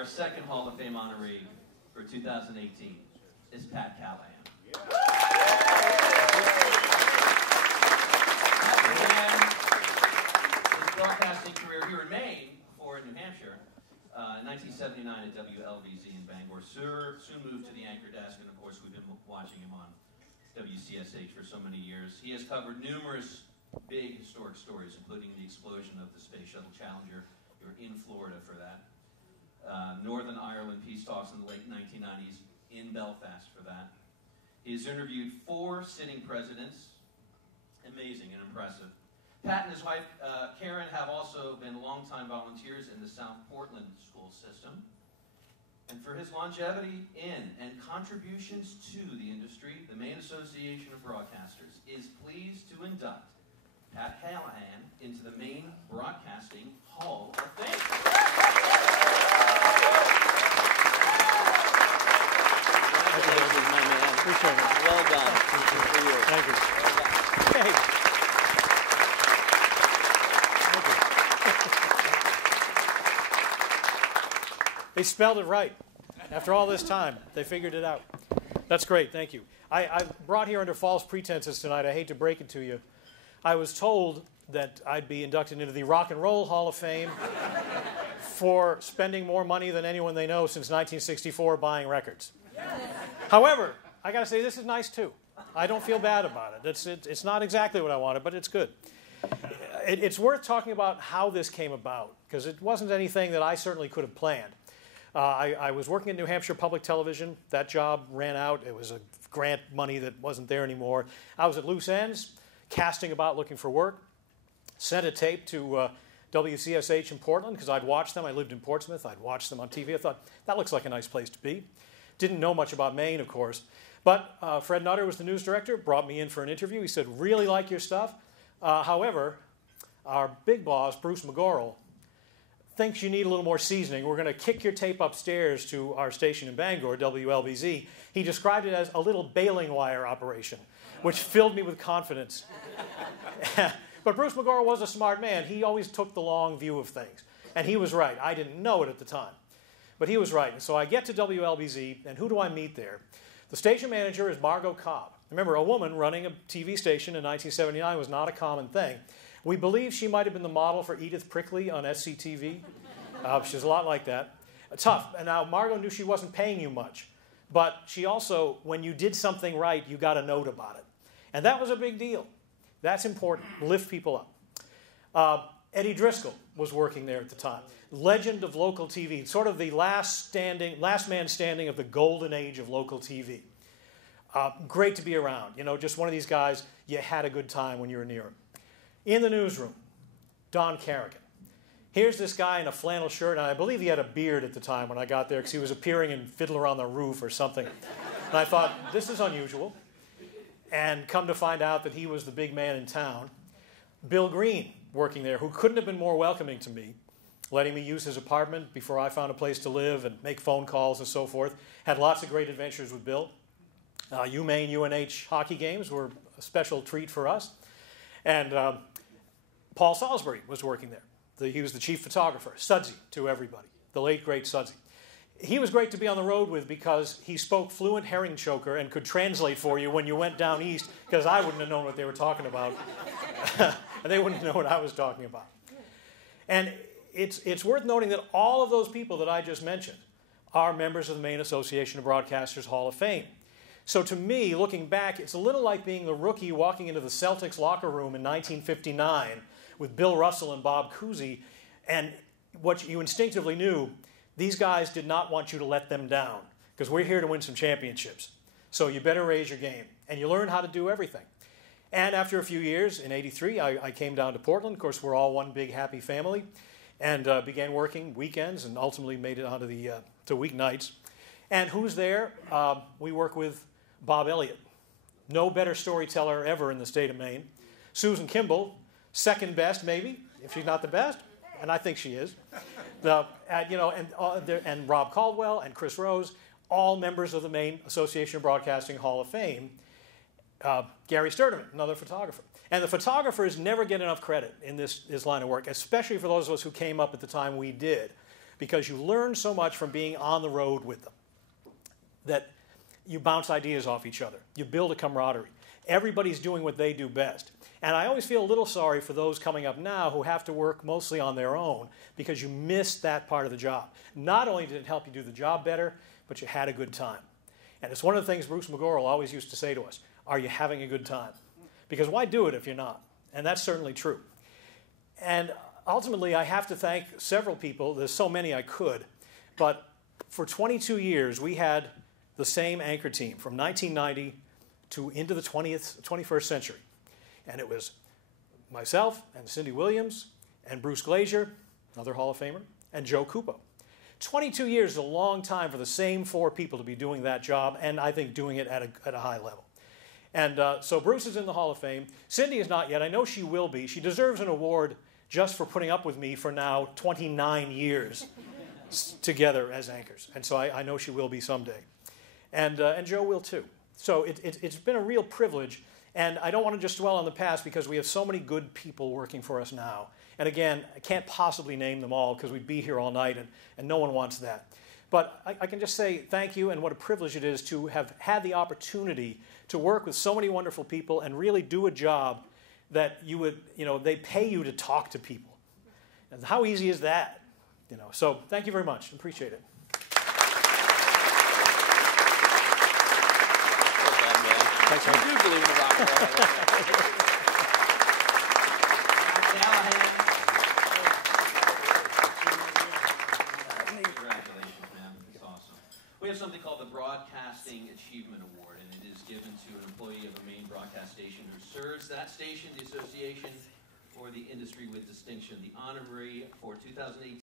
Our second Hall of Fame honoree for 2018 is Pat Callaghan. His broadcasting career here in Maine, before in New Hampshire, in 1979 at WLVZ in Bangor, soon moved to the anchor desk, and of course we've been watching him on WCSH for so many years. He has covered numerous big historic stories, including the explosion of the Space Shuttle Challenger. You were in Florida for that. Northern Ireland peace talks in the late 1990s, in Belfast for that. He has interviewed 4 sitting presidents. Amazing and impressive. Pat and his wife, Karen, have also been longtime volunteers in the South Portland school system. And for his longevity in and contributions to the industry, the Maine Association of Broadcasters is pleased to induct Pat Callaghan into the Maine Broadcasting Hall of Fame. Congratulations, my man. Appreciate it. Well done. Thank you. Well done. Hey. They spelled it right. After all this time, they figured it out. That's great, thank you. I brought here under false pretenses tonight. I hate to break it to you. I was told that I'd be inducted into the Rock and Roll Hall of Fame for spending more money than anyone they know since 1964 buying records. However, I got to say, this is nice too. I don't feel bad about it. It's not exactly what I wanted, but it's good. It's worth talking about how this came about, because it wasn't anything that I certainly could have planned. I was working at New Hampshire Public Television. That job ran out. It was a grant money that wasn't there anymore. I was at loose ends, casting about looking for work. Sent a tape to WCSH in Portland because I'd watched them. I lived in Portsmouth. I'd watched them on TV. I thought, that looks like a nice place to be. Didn't know much about Maine, of course. But Fred Nutter was the news director, brought me in for an interview. He said, really like your stuff. However, our big boss, Bruce McGorrell, thinks you need a little more seasoning. We're going to kick your tape upstairs to our station in Bangor, WLVZ. He described it as a little baling wire operation, which filled me with confidence. But Bruce McGorrell was a smart man. He always took the long view of things. And he was right. I didn't know it at the time. But he was right. And so I get to WLVZ, and who do I meet there? The station manager is Margot Cobb. Remember, a woman running a TV station in 1979 was not a common thing. We believe she might have been the model for Edith Prickley on SCTV. She's a lot like that. Tough. And now Margot knew she wasn't paying you much. But she also, when you did something right, you got a note about it. And that was a big deal. That's important. Lift people up. Eddie Driscoll was working there at the time. Legend of local TV. Sort of the last man standing of the golden age of local TV. Great to be around. You know, just one of these guys, you had a good time when you were near him. In the newsroom, Don Callaghan. Here's this guy in a flannel shirt, and I believe he had a beard at the time when I got there because he was appearing in Fiddler on the Roof or something. And I thought, this is unusual. And come to find out that he was the big man in town. Bill Green, working there, who couldn't have been more welcoming to me, letting me use his apartment before I found a place to live and make phone calls and so forth. Had lots of great adventures with Bill. UMaine UNH hockey games were a special treat for us. And Paul Salisbury was working there. He was the chief photographer, Sudsy to everybody, the late, great Sudsy. He was great to be on the road with because he spoke fluent herring choker and could translate for you when you went down east, because I wouldn't have known what they were talking about. And they wouldn't know what I was talking about. And it's worth noting that all of those people that I just mentioned are members of the Maine Association of Broadcasters Hall of Fame. So to me, looking back, it's a little like being the rookie walking into the Celtics locker room in 1959 with Bill Russell and Bob Cousy, and what you instinctively knew, these guys did not want you to let them down, because we're here to win some championships. So you better raise your game. And you learn how to do everything. And after a few years, in '83, I came down to Portland. Of course, we're all one big happy family, and began working weekends and ultimately made it onto the to weeknights. And who's there? We work with Bob Elliott. No better storyteller ever in the state of Maine. Susan Kimball, second best maybe, if she's not the best, and I think she is. And Rob Caldwell and Chris Rose, all members of the Maine Association of Broadcasting Hall of Fame. Gary Sturtevant, another photographer. And the photographers never get enough credit in this line of work, especially for those of us who came up at the time we did. because you learn so much from being on the road with them that you bounce ideas off each other. You build a camaraderie. Everybody's doing what they do best. And I always feel a little sorry for those coming up now who have to work mostly on their own because you missed that part of the job. Not only did it help you do the job better, but you had a good time. And it's one of the things Bruce McGorrell always used to say to us, are you having a good time? Because why do it if you're not? And that's certainly true. And ultimately, I have to thank several people. There's so many I could. But for 22 years, we had the same anchor team from 1990 to into the 21st century. And it was myself and Cindy Williams and Bruce Glazier, another Hall of Famer, and Joe Cupo. 22 years is a long time for the same four people to be doing that job, and I think doing it at a high level. And so Bruce is in the Hall of Fame. Cindy is not yet. I know she will be. She deserves an award just for putting up with me for now 29 years together as anchors. And so I know she will be someday. And Joe will too. So it's been a real privilege. And I don't want to just dwell on the past because we have so many good people working for us now. And again, I can't possibly name them all because we'd be here all night, and no one wants that. But I can just say thank you, and what a privilege it is to have had the opportunity to work with so many wonderful people and really do a job that you would, they pay you to talk to people. And how easy is that? So thank you very much. Appreciate it. Thanks, man. You do believe in the rock and roll. Callaghan. Congratulations, man. That's awesome. We have something called the Broadcasting Achievement Award, and it is given to an employee of a main broadcast station who serves that station, the association, or the industry with distinction. The honoree for 2018